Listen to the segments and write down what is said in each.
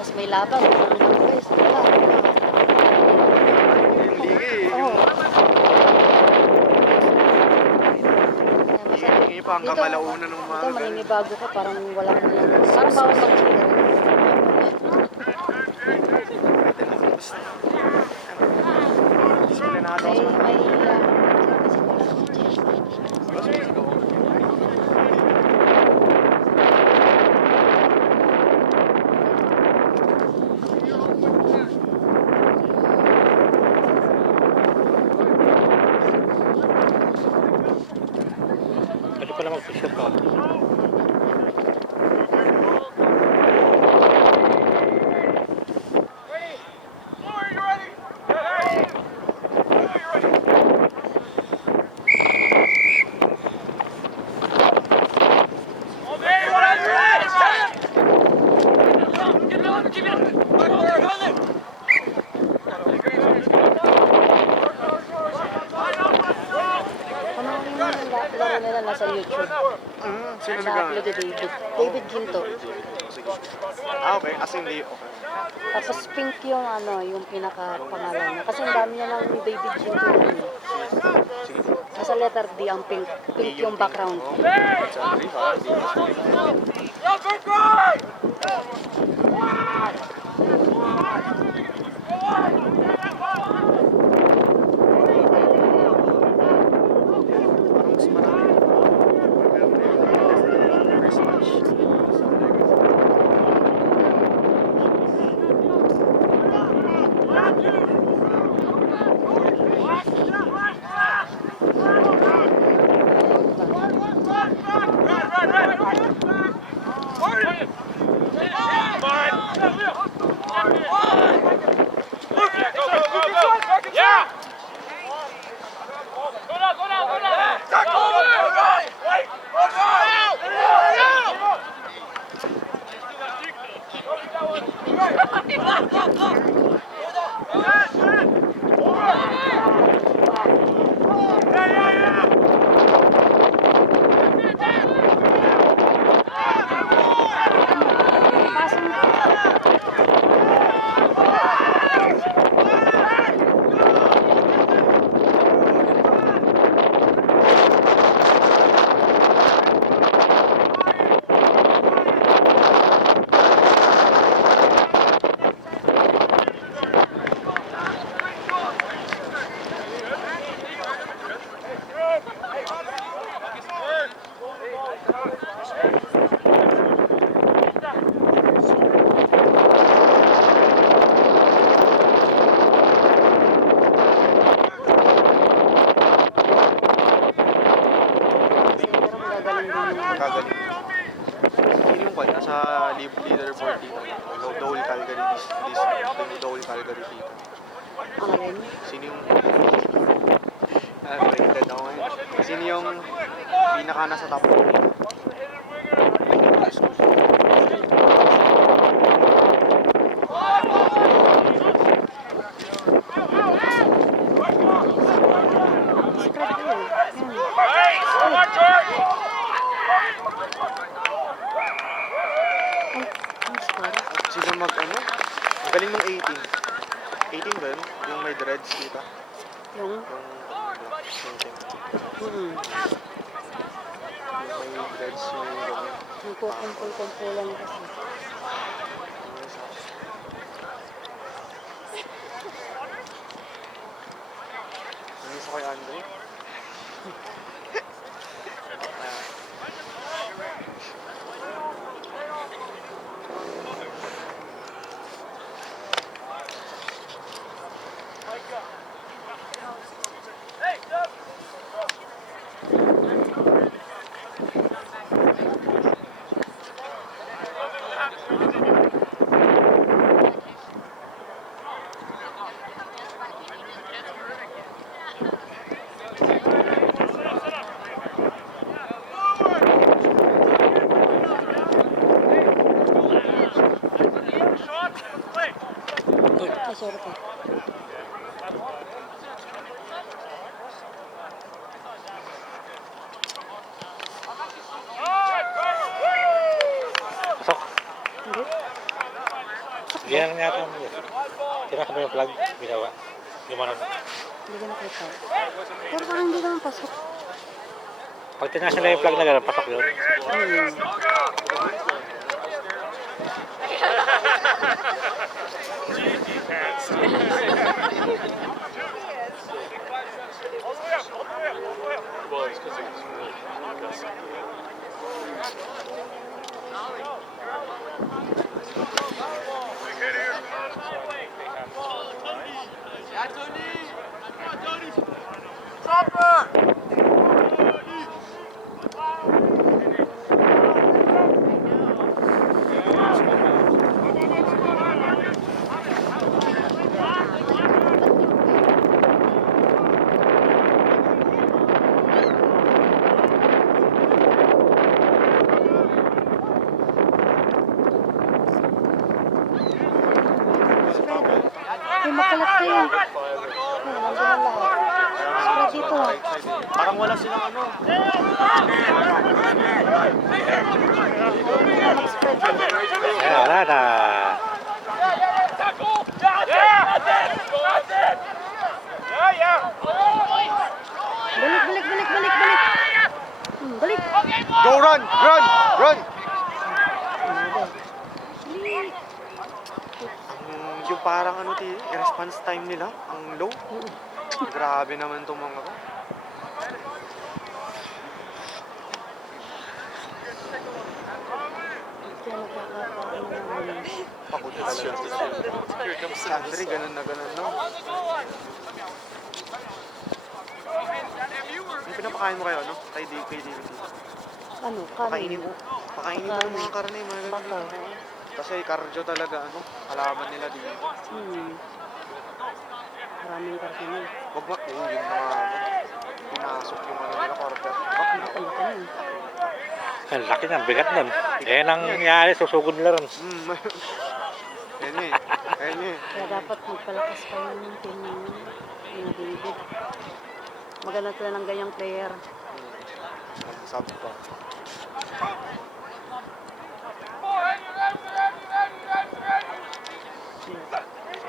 Tapos may laban. Guys, wala. Oo. Hindi pa hanggang alauna ng umaga. Ito, maninibago ka, parang wala ka nalang. Parang bawal mag-cheer. May Pwede pala mag-picture ka. laro nila nasa YouTube. Sino Na-upload ni David. David Ginto. Okay. As in, okay. Tapos pink yung yung pinaka-pangalan niya. Kasi ang dami niya ng David Ginto. Nasa letter D ang pink. Pink yung background. Sorry, ha? Sa leaderboard dito. Dole Calgary Dole Calgary dito. Sino yung rated ako ngayon? Sino yung pinaka nasa top 4 dito? Sila ang galing ng 18. 18 ba yun? Yung may dreads dito. Yung may dreads yung gano'n. nagkukumpul-kumpulan kasi. Nangis ako kay Andre. Sorry po. Pasok. Hindi. Yan nga ito. Tinaka mo yung plug, ginawa. Gumano. Hindi ko nakita. Pero parang hindi naman pasok. Pag tinasa na yung plug na gano'n, pasok yun. Hmm. May makalat kayo. Nandun ang lahat. Spread dito. Parang wala silang ano. Mag-spread eh. Ayan, wala na. Balik. Balik. Go run! Run! Run! Balik. Yung parang ano response time nila, ang low. Grabe naman itong mga ko. Kaya nakakakain naman. Pagod talaga. Sandri, ganun na, no? Yung pinapakain mo kayo, no? Kay DVD. Ano? Pakainin Kanin. mo. Pakainin mo yung mga karne, mga ganun. Baka. Kasi cardio talaga, ano? Kalaban nila dito. Maraming karne. Wag ba? Yung mga pinasok yung ano nila, quarter. Ang laki nun. Ang laki na, bigat nun. Eh, nangyari, susugod nila ron. Yan eh. Kaya dapat magpalakas pa yung team ni David. Maganda sila ng ganyang player. Sabi pa.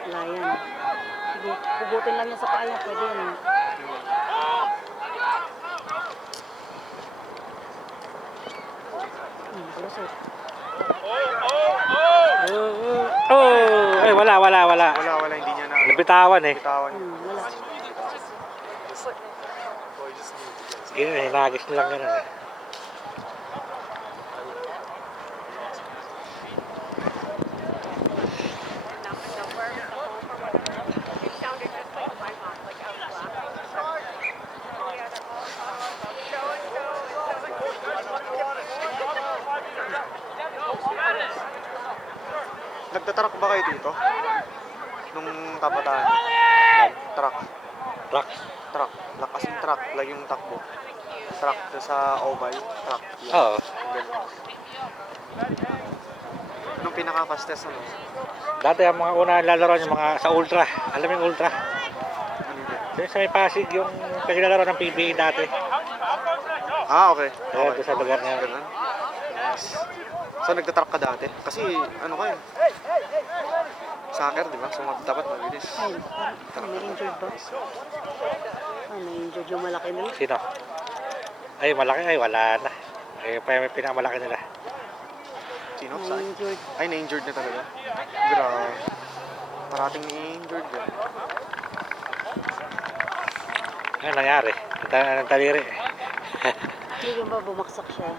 Wala yan. Hugutin lang niya sa paa niya. Pwede yan. Palusot. Oh! Eh, wala. Wala, hindi niya na. Nabitawan eh. Bitawan. Wala. Hinagis nilang gano'n eh. Nagtatrack ba kayo dito? Nung kabataan? Truck. Truck. Lakas yung truck. Like yung takbo. Truck sa oval. Truck. Yan. Oo. Ganun. Anong pinaka-fastest ano? Dati ang mga una lalaro yung mga sa Ultra. Alam mo yung Ultra? Ano yun? Yung sa may Pasig, yung paglalaro ng PBA dati. Ah, okay. Kaya doon sa lugar na yun. Ganun. Nice. So, nagtatrack ka dati? Kasi, ano kayo? Soccer, di ba? So, dapat mabilis. Ay, may injured ba? Na-injured yung malaki nila. Sino? Ay, malaki. Ay, wala na. Eh, pa may pinakamalaki nila. Sino? Saan? Na-injured. Ay, na-injured na talaga. Grabe. Parating na-injured yan. Ano nangyari? Ang taliri. Hindi ba bumaksak siya?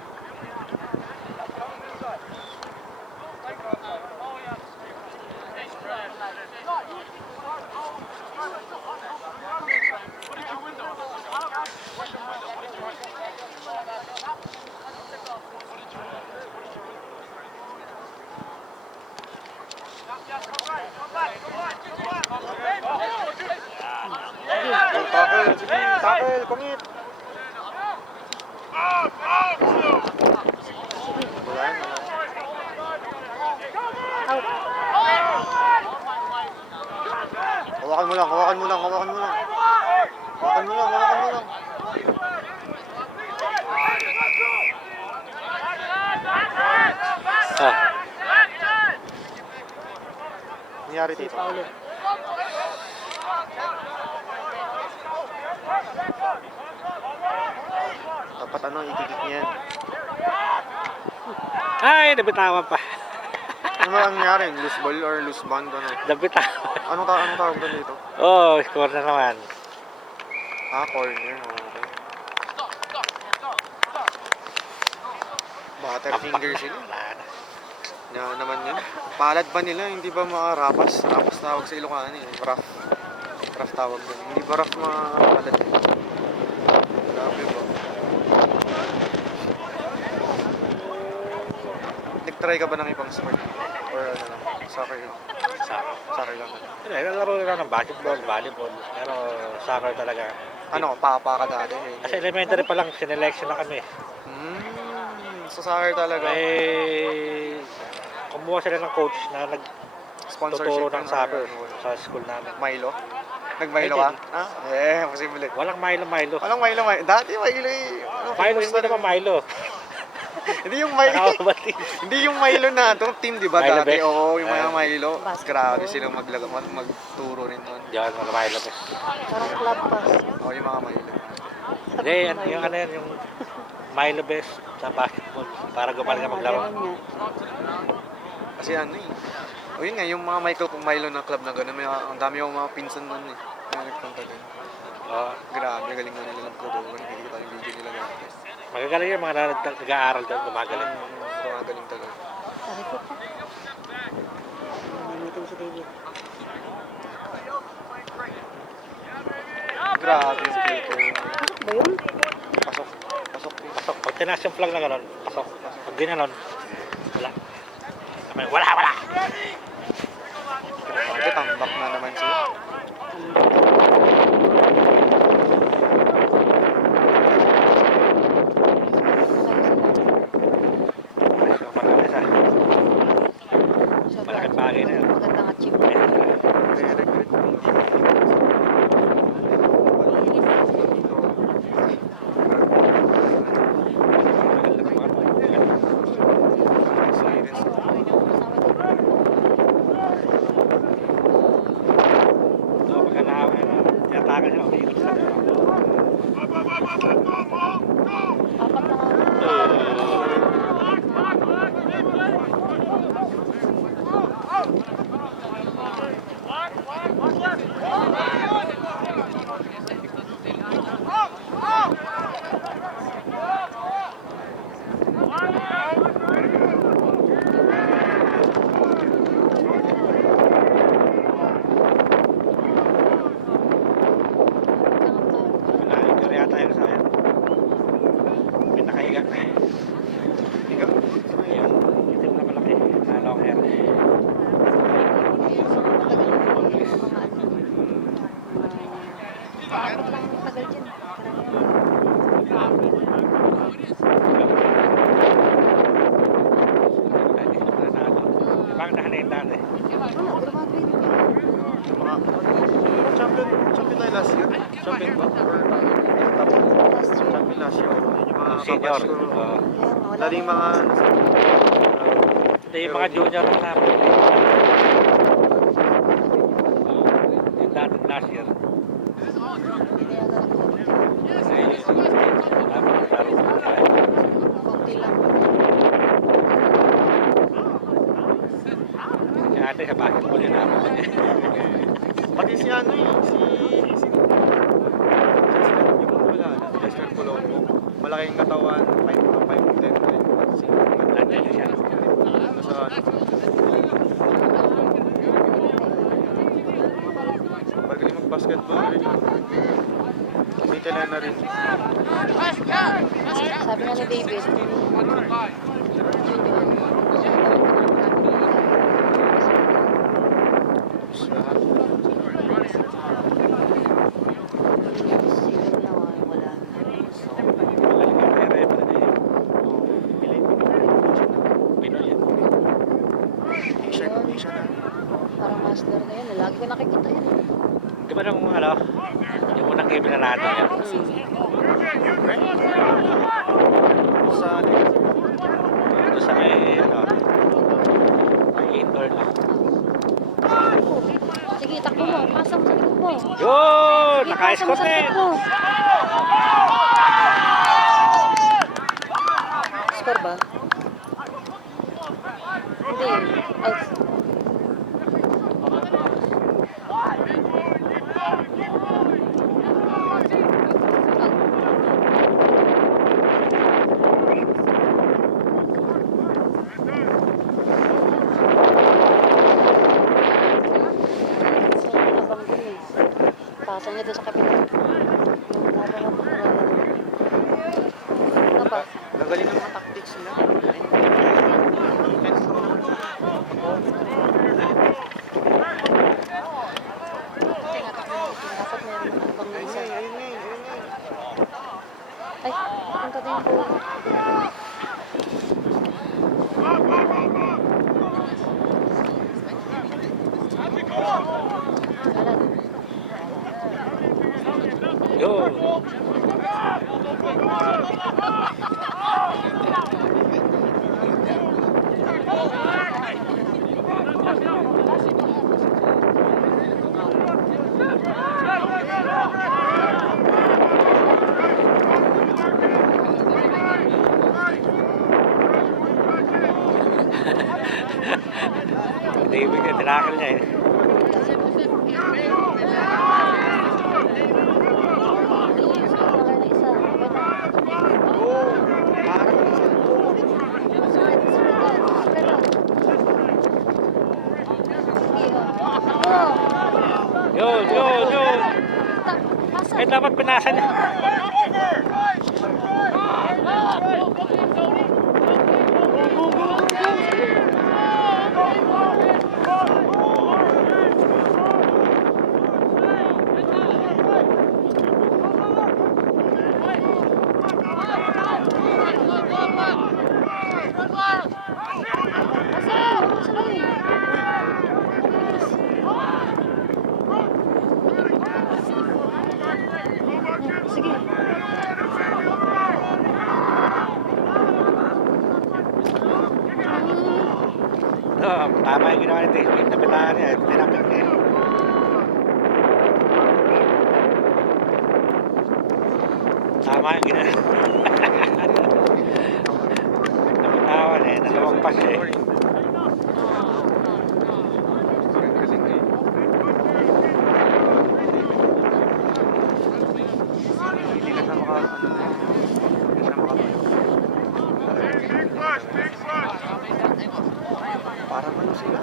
Oh, tackle! Sige, tackle! Kumit! Wala yan, wala. Out. Hawakan mo lang. Hawakan mo lang. Ah. Nangyari dito. Sipa ulit. Dapat ano, ikikik niya yan. Ay, nabitawan pa. Ano ba ang nangyari? Loose ball or loose band? Ano? Nabitawan. Anong tawag doon dito? Oh, score na naman. Ah, corner. Okay. Butterfinger sila. Wala na. Yan naman yun. Palad ba nila? Hindi ba mga rapas? Rapas tawag sa Ilocano eh. Rough. Rough tawag doon. Hindi ba rough mga palad? Grabe ba? Nag-try ka ba ng ibang sport? Or ano lang? Soccer lang? Soccer. Soccer lang. Hindi, nalaro lang ng basketball, volleyball. Pero soccer talaga. Ano, papa ka dati? Eh. Kasi elementary pa lang, sinelection na kami. Sa soccer talaga. Eh, kumuha sila ng coach na nagtuturo ng soccer sa school namin. Milo? Nag-Milo ka? Ah? Eh, posible. Walang Milo. Walang Milo. Dati Milo eh. Ano, Milo, hindi naman Milo. Hindi yung Milo. Nakakabati. Hindi yung Milo na itong team, di ba? Milo Dati, Best. oo, yung mga Ah. Milo. Basketball. Grabe silang magturo rin nun. Yan, mga Milo best. Parang club pass. Oo, yung mga Milo. Hindi, yung ano yan, yung Milo best sa basketball. Para gumaling ka maglaro. Ganun nga. Kasi ano eh. O yun nga, yung mga Milo na club na gano'n, ang dami yung mga pinsan nun eh. Mga nagpunta din. Oh, Grabe, galing na nila ng club. Nakikita yung video nila dati. magagaling yung mga nag-aaral doon, gumagaling. Galing talaga. Sarikot pa. Namitin si David. Grabe yung filter. Pasok ba yun? Pasok. Pasok. Pasok. Pag tinaas yung flag na gano'n, pasok. Pag ginanon, wala. Wala! Grabe, tambak na naman sila. So, maganda siya. Malaking bagay na yun. Magandang achievement. Re-regret. So, pagka tinatakan siya, umiikot siya. Apat na nga. Injury yata yun sa akin. Pinakahiga. Ikaw? Yung itim na malaki, na long hair. Apat lang ang tagal dyan. Ibang nahanin dati. Wala, graduate. Mga champion tayo last year. Champion ba? Or Last year. champion last year. Yun yung mga Senior. kabatch ko. Oo. Wala Lalo yung mga Hindi, yung mga junior na namin. Yung dati last year. Hindi yata Kasi dapat laro ko tayo. konti lang. Si ate sa basketball yun namin. pati si ano eh, si yung wala na, Lester Colombo. Malaking katawan, 5'10", Nandiyan siya. sa magaling mag-basketball rin. May kailan na rin. Sabi nga ni David, Lahat. siguro lang wala na. T-shirt na. Parang master na yan. Lagi ko nakikita yan. Di ba nung ano, yung unang game na natin yan? Sa Doon sa may, ano, may indoor na. ipasa mo sa likod mo. Yun! Sige, ipasa mo Naka-score sa na likod eh. mo. Score ba? Hindi. Out. Abang din eh. Pasa niya doon sa kapila. Yung laban na pagkakalan. Ano pa? Gagaling ng mga tactics nila. Defense naman. Dapat meron ng abang na Ayun isa. nga, ayun nga, ayun nga. Ay, punta din yung bola. Alan. Yun! David niya, tinakal niya eh. Oo, parang Yun, yun, yun! Eh, dapat pinasa niya. Sige. Oo, tama yung ginawa ni David. Napitaan niya, tinapit niya. Tama yung ginawa. Napitawan eh, dalawang pas eh. galing eh. Hindi na siya maka, ano, hindi na siya makatayo. Parang ano sila?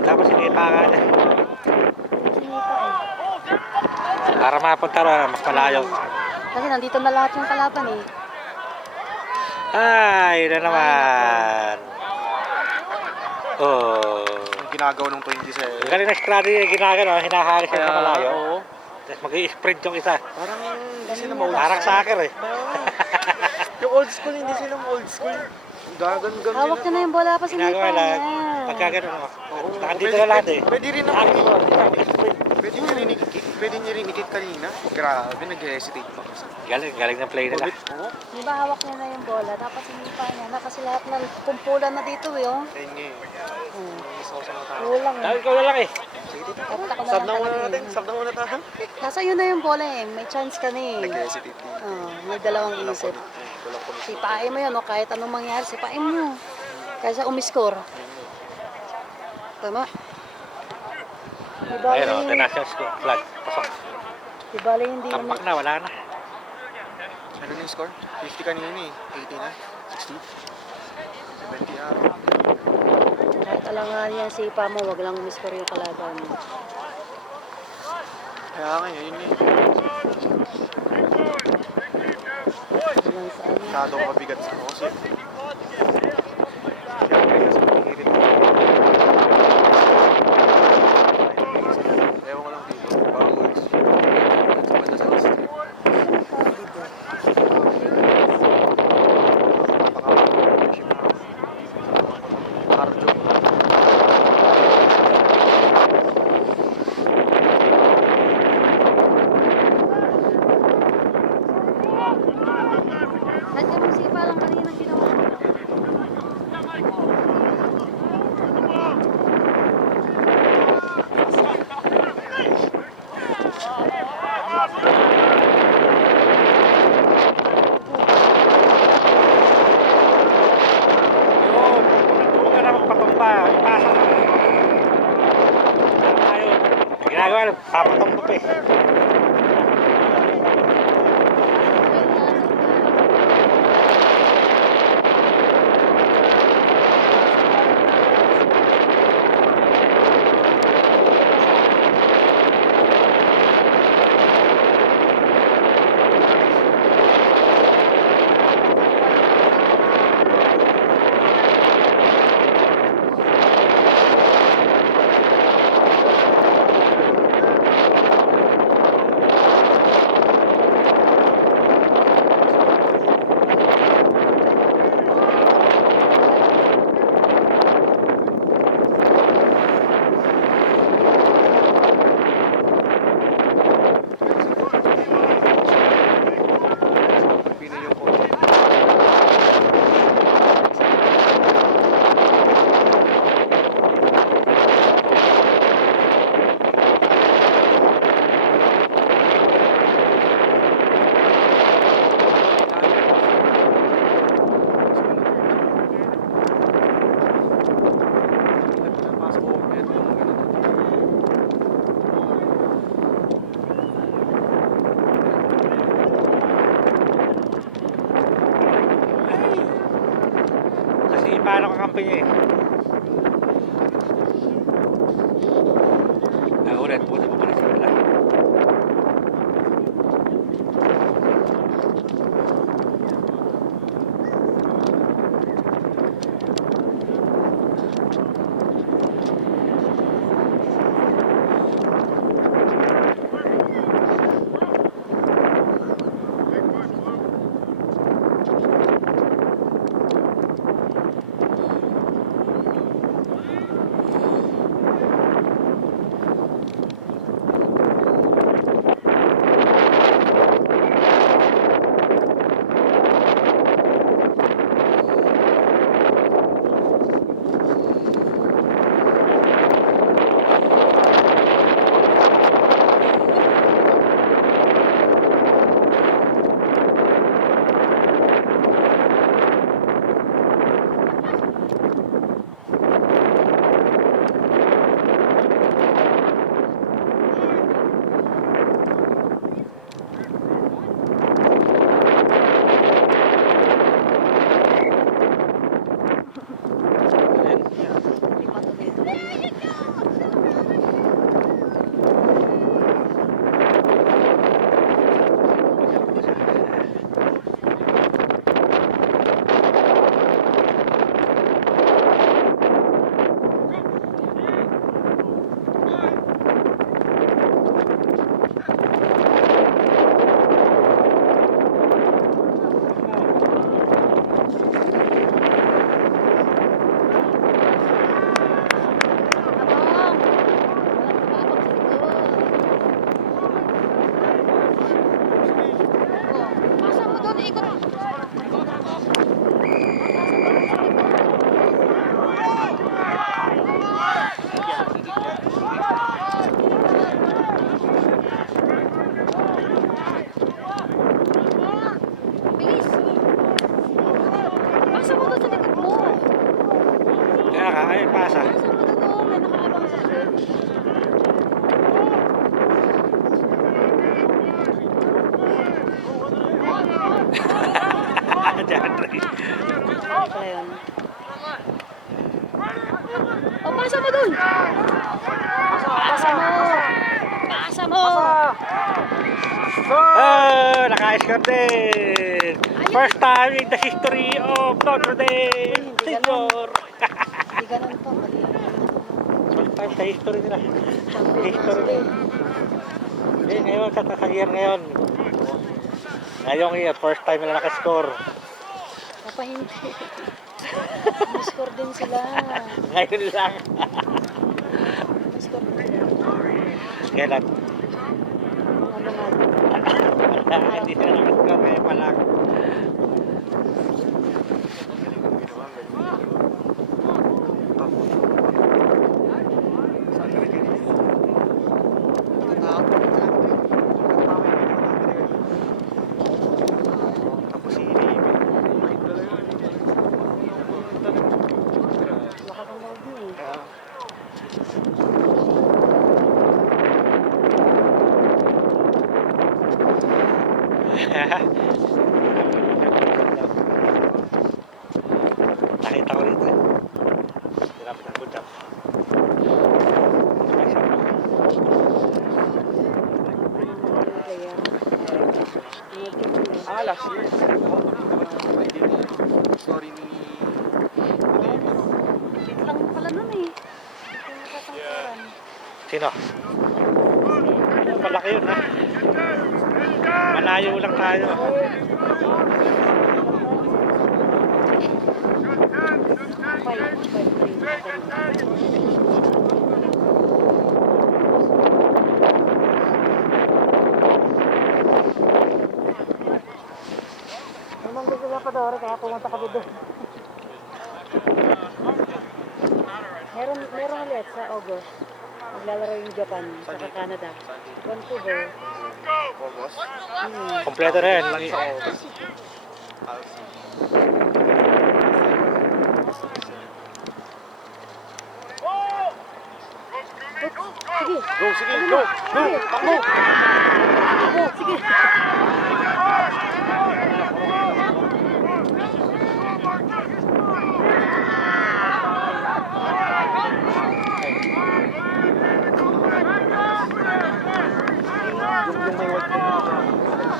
Tapos sinipa ka niya. Sinipa eh. Para mapunta ron, mas malayo. Kasi nandito na lahat yung kalaban eh. Ay, yun na naman. Oh. Yung ginagawa ng 27. Ang galing na strategy yung ginagano, hinaharis siya sa malayo. Oo. Tapos mag-i-sprint yung isa. Parang hindi sila ma-old Parang school. soccer eh. Yung old school, hindi sila ma-old school. Gagan-gan Hawak niya na yung bola pa Ginagawa sinipa lang. niya. Pagka gano'n ako. Oo. Nakandito na lahat eh. Pwede rin naman. Pwede Hmm. niya rin i-kick. Pwede niya rin i-kick kanina. Grabe, nag-hesitate pa kasi. Galing, galing ng play nila. Oo. Di ba hawak niya na yung bola? Dapat sinipa niya na kasi lahat ng kumpulan na dito eh. Oh. Ayun nga eh. Hmm. Isa ko sa mga tao. Kulang eh. Dahil ko na lang eh. Sige, tito. Dapat ako na Sub lang na muna talaga natin. eh. Sub na muna tayo. Nasa iyo na yung bola eh. May chance ka na eh. Nag-hesitate din. May dalawang Walang isip. commit. Walang commit. Sipain mo yun, no? Kahit anong mangyari, sipain mo. Kaysa umiscore. Tama? Di ba Ayun o, tinasya yung flag. Pasok. Di ba hindi mo Tampak na, wala na. Ano na yung score? 50 kanina eh. 80 na? 60? 70 ah. kahit alam Kailangan yan sipa mo, wag lang umiskor yung kalaban. Kaya nga yun eh. Hanggang sa ano. Masyadong mabigat sa kasi. Siyempre kasi pag-irit. Ewan ko lang dito. Parang works. Sa banda sa last. Cardio. Kahit ganun sipa lang kanina ginawa ko. Yun, huwag ka na magpatumba. Ipasa. Ayun. Ginagawa lang, papatumba pa eh. Pinoy yung coach. Kasi paano kakampi niya eh. Ulit, buti mo pala sila. Ay, pasa. Nasa mo doon, may nakaabang sa akin. Diyan, Ray. Hindi pala yun. Opo. Oh, naka-score din! First time in the history of Notre Dame! Senior! Hindi ganun po. Mali. First time sa history nila. History din. Hindi, ngayon, sa year ngayon. Ngayong year, first time nila naka-score. Napahindi. Score din sila. Ngayon lang. Score din sila. Kailan? Ano nga. Hindi sila naka-score, kaya pa lang. Baka kang loob mo eh. Nakita ko rito. Hirap ng good job. Last year. Story ni David. Wait lang pala nun eh. Hindi ko nakatangkuran. Sino? Malaki yun ha. Malayo lang tayo. Naman gusto lang pa doon, kaya pumunta kami doon. Meron ulit sa August. Maglalaro yung Japan sa Canada. Vancouver. August. Kompleto na yan. Sige. Go, sige, go! Go! Takbo! Sige. Yung may white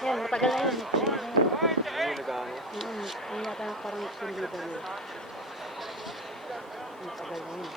Yan, matagal na yun. yung nag-ano. Yung yata parang hindi ba yun. Matagal na yun.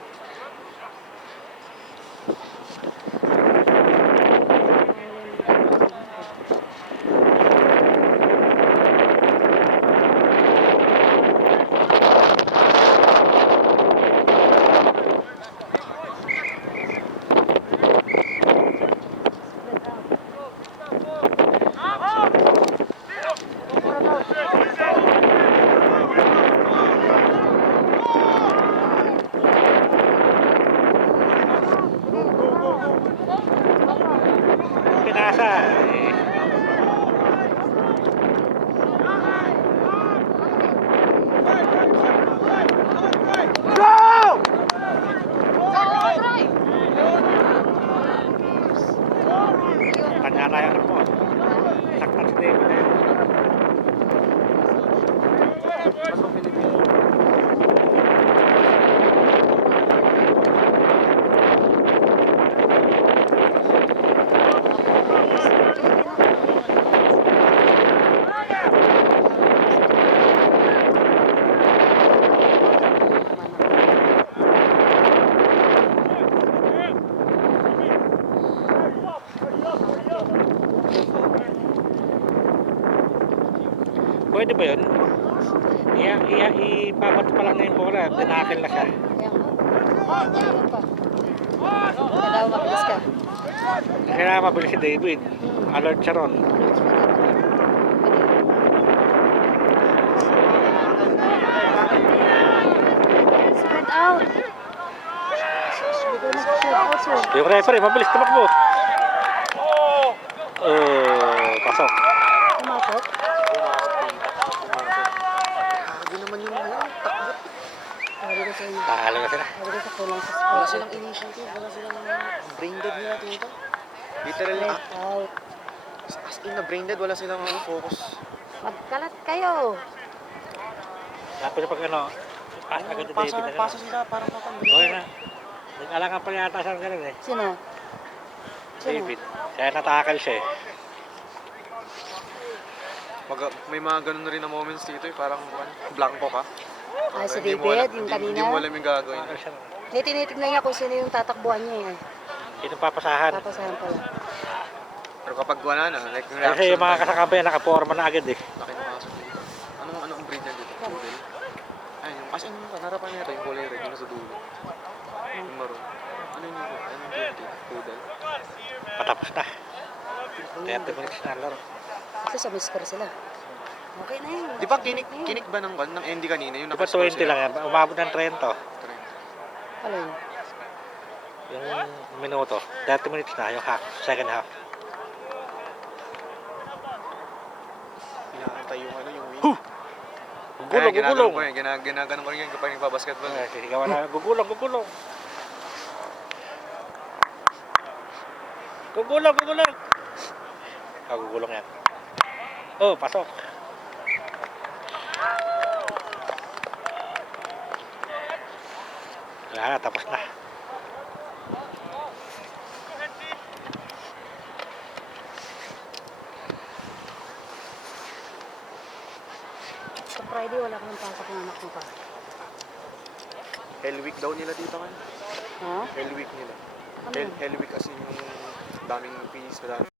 Pinasa. Kanya tayo anak mo. Saktan si David na yun. Mas ang Pilipino. Pwede ba yun? Ipapat pa lang na yung bola. Tinakil na siya. Kaya nga. Ayun pa. Kailangan mabilis ka. Kaya mabilis si David. Alert siya ron. Spread out. Spread out, sir. Yung referee, mabilis tumakbo. Pasok. Pumasok. Grabe naman yung mga yun. Takbo. Sabi ko sa inyo. Talo na sila. Sabi ko sa kulang sa Wala spread. silang initiative. Wala silang brain dead nila dito. Literal, Spread out. as in na brain dead. Wala silang focus. Magkalat kayo. Tapos pag ano, pass agad ni David. Pasa sila parang matanggal. Okay na. Nag-alangan pa yata siya ganun eh. Sino? Sino? David. Kaya natakal siya eh. May mga ganun rin na moments dito eh. Parang blanco ka. Ay, si Hindi mo alam- David, yung Hindi mo kanina. alam yung gagawin. Takal siya. Hindi, tinitignan niya kung sino yung tatakbuhan niya eh. Sino papasahan? Papasahan pala. Pero kapag wala na, like yung Kasi yung mga time, kasakabay nakaporma na agad eh. nakipasok dito. Anong breed yan dito? Poodle? Ayun, yung, as in, harapan niya ito, yung kulay red, yung nasa dulo. Yung maroon. Ano yung breed? Anong breed dito? Poodle? Patapos na. 30 minutes na laro. Kasi sa score sila. Okay na yun. Di ba kinik ba ng Andy kanina? Yung Di ba nakascore 20 sila? lang yan? Umabot ng 30. Ano yun? Yung minuto. 30 minutes na yung half. Second half. Inaantay yung ano, yung wing. Gugulong, gugulong. ko yan. Ginaganon ko rin yan kapag nagbabasketball. Sisigawan na. Gugulong, gugulong. Gugulong, gugulong. Gugulong yan. Oh, pasok. Wala na, tapos na. Sa Friday wala ka ng pasok ng anak mo pa. Hell week daw nila dito kan. Ha? Hell week nila. Ano yun? Hell week as in yung daming fees, madaming